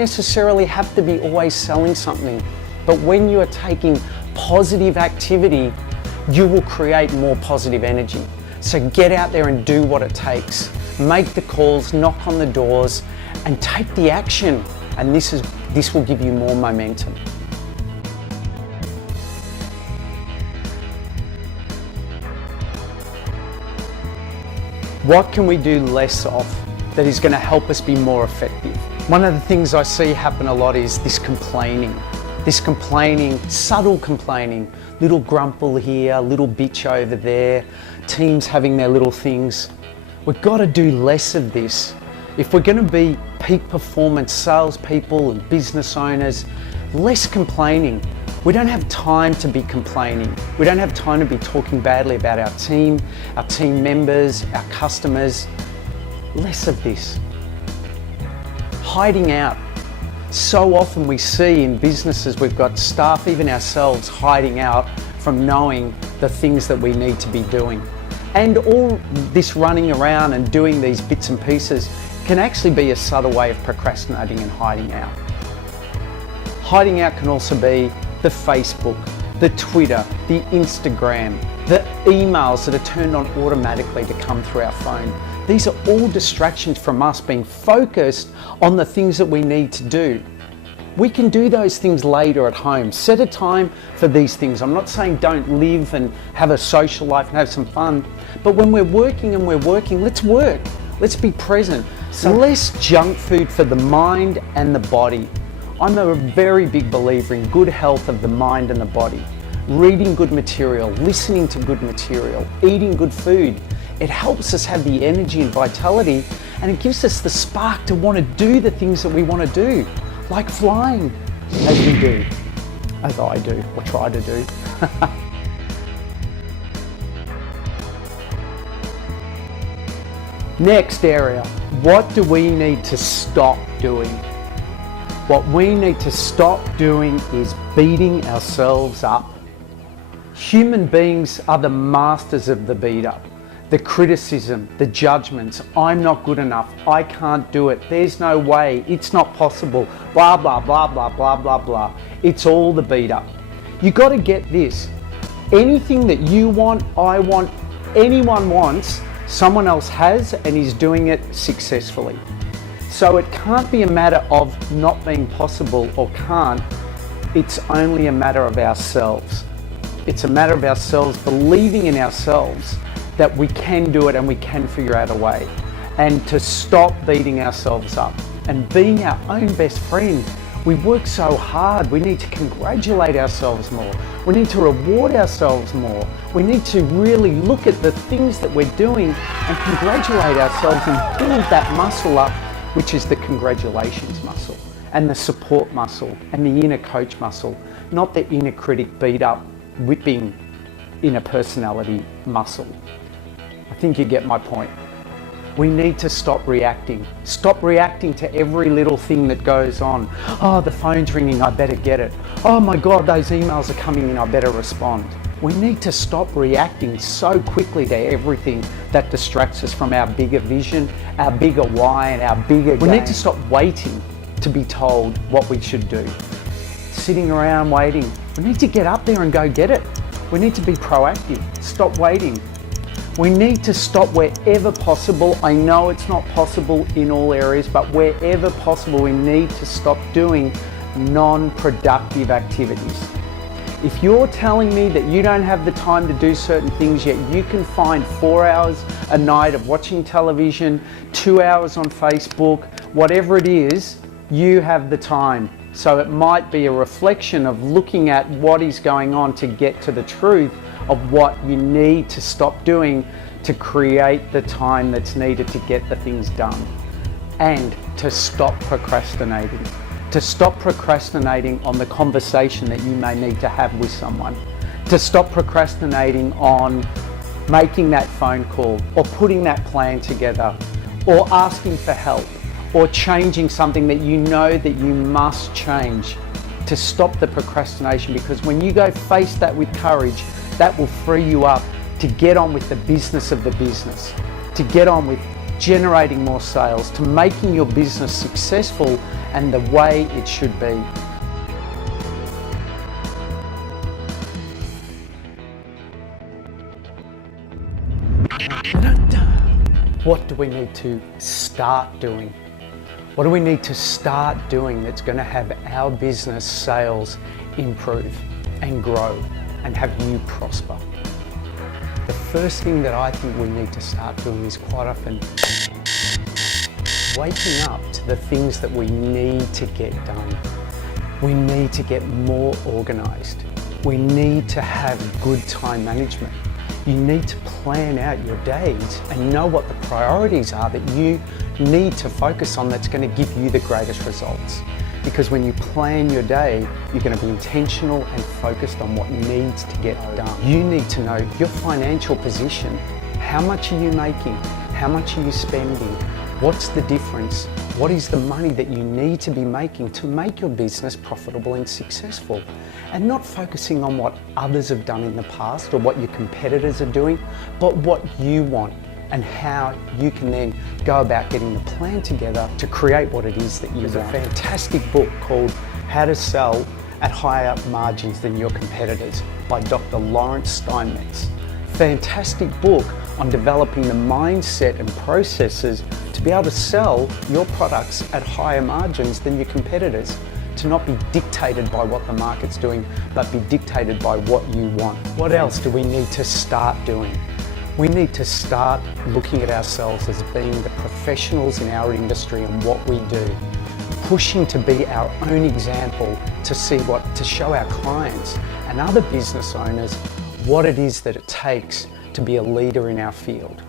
necessarily have to be always selling something, but when you are taking positive activity, you will create more positive energy. So get out there and do what it takes. Make the calls, knock on the doors, and take the action. And this will give you more momentum. What can we do less of that is going to help us be more effective? One of the things I see happen a lot is this complaining, subtle complaining, little grumble here, little bitch over there, teams having their little things. We've got to do less of this. If we're going to be peak performance salespeople and business owners, less complaining. We don't have time to be complaining. We don't have time to be talking badly about our team members, our customers. Less of this. Hiding out. So often we see in businesses, we've got staff, even ourselves, hiding out from knowing the things that we need to be doing. And all this running around and doing these bits and pieces can actually be a subtle way of procrastinating and hiding out. Hiding out can also be the Facebook, the Twitter, the Instagram, the emails that are turned on automatically to come through our phone. These are all distractions from us being focused on the things that we need to do. We can do those things later at home. Set a time for these things. I'm not saying don't live and have a social life and have some fun, but when we're working, let's work. Let's be present. So less junk food for the mind and the body. I'm a very big believer in good health of the mind and the body. Reading good material, listening to good material, eating good food. It helps us have the energy and vitality, and it gives us the spark to want to do the things that we want to do, like flying, as we do, as I do, or try to do. Next area, what do we need to stop doing? What we need to stop doing is beating ourselves up. Human beings are the masters of the beat up, the criticism, the judgments. I'm not good enough. I can't do it. There's no way. It's not possible. Blah, blah, blah, blah, blah, blah, blah. It's all the beat up. You got to get this. Anything that you want, I want, anyone wants, someone else has and is doing it successfully. So it can't be a matter of not being possible or can't. It's only a matter of ourselves. It's a matter of ourselves believing in ourselves that we can do it and we can figure out a way. And to stop beating ourselves up and being our own best friend. We work so hard. We need to congratulate ourselves more. We need to reward ourselves more. We need to really look at the things that we're doing and congratulate ourselves and build that muscle up, which is the congratulations muscle and the support muscle and the inner coach muscle, not the inner critic beat up, whipping inner personality muscle. I think you get my point. We need to stop reacting. Stop reacting to every little thing that goes on. Oh, the phone's ringing, I better get it. Oh my God, those emails are coming in, I better respond. We need to stop reacting so quickly to everything that distracts us from our bigger vision, our bigger why, and our bigger game. We need to stop waiting to be told what we should do. Sitting around waiting. We need to get up there and go get it. We need to be proactive. Stop waiting. We need to stop wherever possible. I know it's not possible in all areas, but wherever possible, we need to stop doing non-productive activities. If you're telling me that you don't have the time to do certain things, yet you can find 4 hours a night of watching television, 2 hours on Facebook, whatever it is, you have the time. So it might be a reflection of looking at what is going on to get to the truth of what you need to stop doing to create the time that's needed to get the things done, and to stop procrastinating. To stop procrastinating on the conversation that you may need to have with someone. To stop procrastinating on making that phone call or putting that plan together or asking for help or changing something that you know that you must change. To stop the procrastination, because when you go face that with courage, that will free you up to get on with the business of the business, to get on with generating more sales, to making your business successful and the way it should be. What do we need to start doing? What do we need to start doing that's going to have our business sales improve and grow and have you prosper? The first thing that I think we need to start doing is quite often waking up to the things that we need to get done. We need to get more organized. We need to have good time management. You need to plan out your days and know what the priorities are that you need to focus on that's going to give you the greatest results. Because when you plan your day, you're going to be intentional and focused on what needs to get done. You need to know your financial position. How much are you making? How much are you spending? What's the difference? What is the money that you need to be making to make your business profitable and successful? And not focusing on what others have done in the past or what your competitors are doing, but what you want and how you can then go about getting the plan together to create what it is that you want. There's a fantastic book called How to Sell at Higher Margins Than Your Competitors by Dr. Lawrence Steinmetz. Fantastic book on developing the mindset and processes to be able to sell your products at higher margins than your competitors, to not be dictated by what the market's doing, but be dictated by what you want. What else do we need to start doing? We need to start looking at ourselves as being the professionals in our industry and what we do, pushing to be our own example to show our clients and other business owners what it is that it takes to be a leader in our field.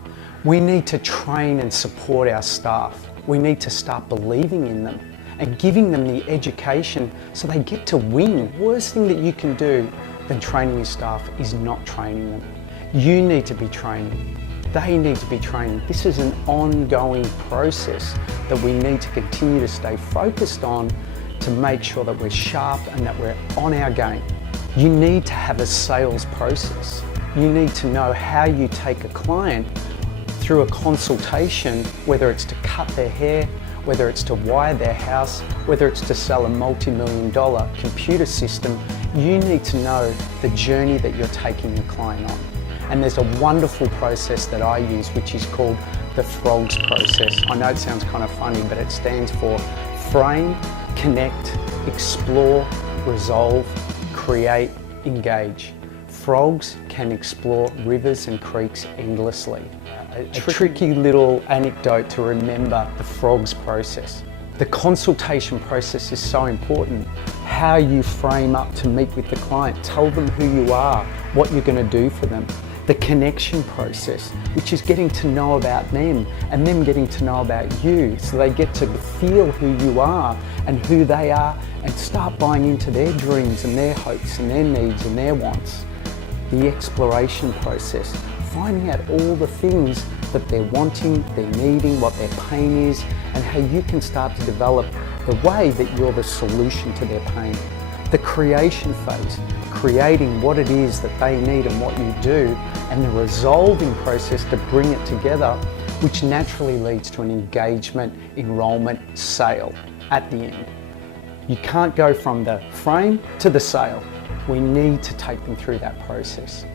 We need to train and support our staff. We need to start believing in them and giving them the education so they get to win. Worst thing that you can do than training your staff is not training them. You need to be training. They need to be training. This is an ongoing process that we need to continue to stay focused on to make sure that we're sharp and that we're on our game. You need to have a sales process. You need to know how you take a client through a consultation, whether it's to cut their hair, whether it's to wire their house, whether it's to sell a multi-million-dollar computer system. You need to know the journey that you're taking the client on. And there's a wonderful process that I use, which is called the FROGS process. I know it sounds kind of funny, but it stands for Frame, Connect, Explore, Resolve, Create, Engage. Frogs can explore rivers and creeks endlessly. A tricky little anecdote to remember the FROGS process. The consultation process is so important. How you frame up to meet with the client, tell them who you are, what you're going to do for them. The connection process, which is getting to know about them and them getting to know about you, so they get to feel who you are and who they are and start buying into their dreams and their hopes and their needs and their wants. The exploration process, finding out all the things that they're wanting, they're needing, what their pain is, and how you can start to develop the way that you're the solution to their pain. The creation phase, creating what it is that they need and what you do, and the resolving process to bring it together, which naturally leads to an engagement, enrollment, sale at the end. You can't go from the frame to the sale. We need to take them through that process.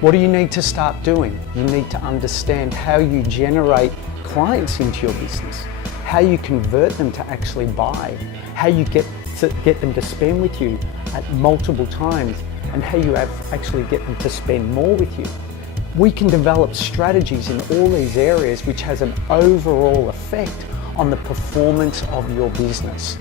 What do you need to start doing? You need to understand how you generate clients into your business, how you convert them to actually buy, how you get them to spend with you at multiple times, and how you actually get them to spend more with you. We can develop strategies in all these areas which has an overall effect on the performance of your business.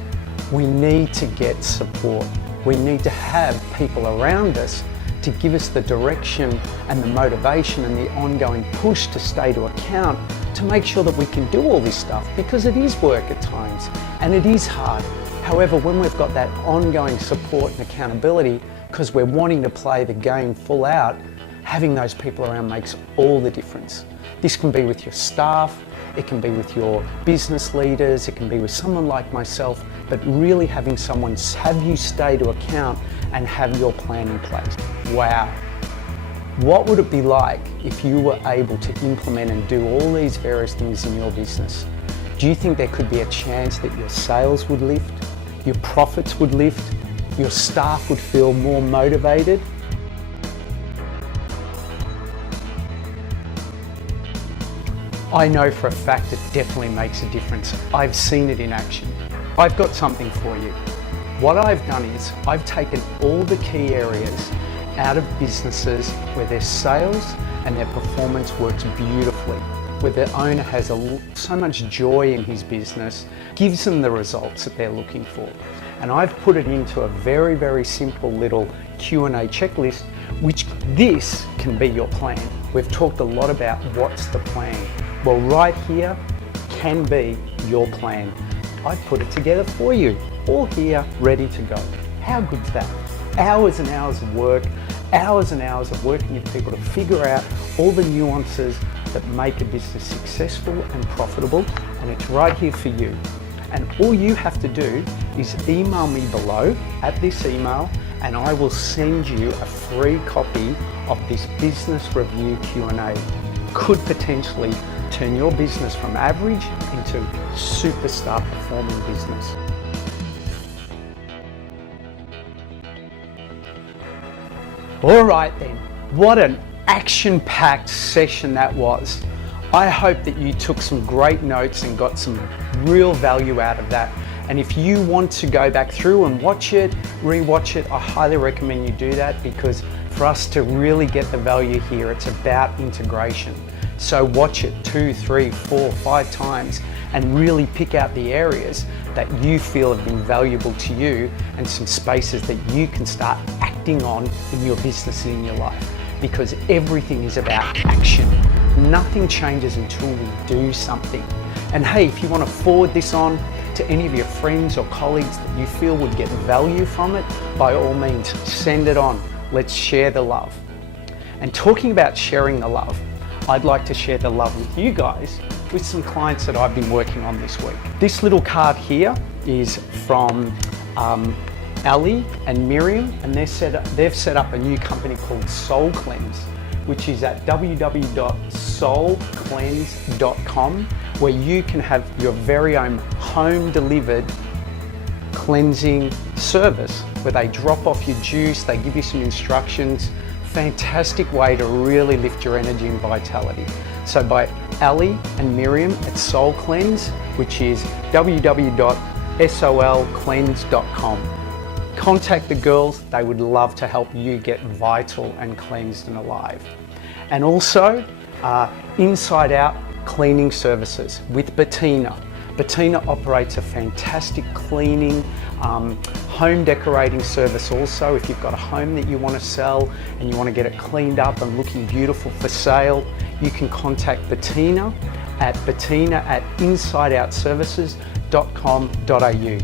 We need to get support. We need to have people around us to give us the direction and the motivation and the ongoing push to stay to account to make sure that we can do all this stuff, because it is work at times and it is hard. However, when we've got that ongoing support and accountability, because we're wanting to play the game full out, having those people around makes all the difference. This can be with your staff, it can be with your business leaders, it can be with someone like myself, but really having someone have you stay to account and have your plan in place. Wow. What would it be like if you were able to implement and do all these various things in your business? Do you think there could be a chance that your sales would lift, your profits would lift, your staff would feel more motivated? I know for a fact it definitely makes a difference. I've seen it in action. I've got something for you. What I've done is I've taken all the key areas out of businesses where their sales and their performance works beautifully, where the owner has so much joy in his business, gives them the results that they're looking for. And I've put it into a very, very simple little Q&A checklist, which this can be your plan. We've talked a lot about what's the plan. Well, right here can be your plan. I've put it together for you, all here, ready to go. How good's that? Hours and hours of work, hours and hours of working with people to figure out all the nuances that make a business successful and profitable, and it's right here for you. And all you have to do is email me below at this email, and I will send you a free copy of this business review Q&A. Could potentially turn your business from average into superstar performing business. All right then, what an action-packed session that was. I hope that you took some great notes and got some real value out of that. And if you want to go back through and watch it, rewatch it, I highly recommend you do that, because for us to really get the value here, it's about integration. So watch it 2, 3, 4, 5 times and really pick out the areas that you feel have been valuable to you and some spaces that you can start acting on in your business and in your life, because everything is about action. Nothing changes until we do something. And hey, if you want to forward this on to any of your friends or colleagues that you feel would get value from it, by all means, send it on. Let's share the love. And talking about sharing the love, I'd like to share the love with you guys with some clients that I've been working on this week. This little card here is from Ali and Miriam, and they've set up a new company called Soul Cleanse, which is at www.soulcleanse.com, where you can have your very own home delivered cleansing service where they drop off your juice, they give you some instructions. Fantastic way to really lift your energy and vitality. So by Ali and Miriam at Soul Cleanse, which is www.solcleanse.com. Contact the girls, they would love to help you get vital and cleansed and alive. And also Inside Out Cleaning Services with Bettina. Bettina operates a fantastic cleaning, home decorating service also. If you've got a home that you want to sell and you want to get it cleaned up and looking beautiful for sale, you can contact Bettina at insideoutservices.com.au.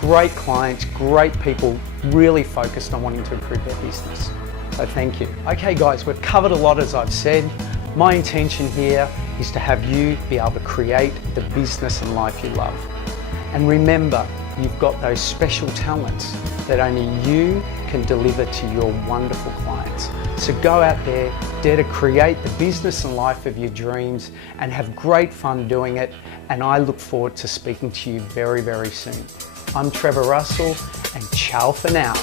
Great clients, great people, really focused on wanting to improve their business. So thank you. Okay guys, we've covered a lot, as I've said. My intention here is to have you be able to create the business and life you love. And remember, you've got those special talents that only you can deliver to your wonderful clients. So go out there, dare to create the business and life of your dreams, and have great fun doing it. And I look forward to speaking to you very, very soon. I'm Trevor Russell, and ciao for now.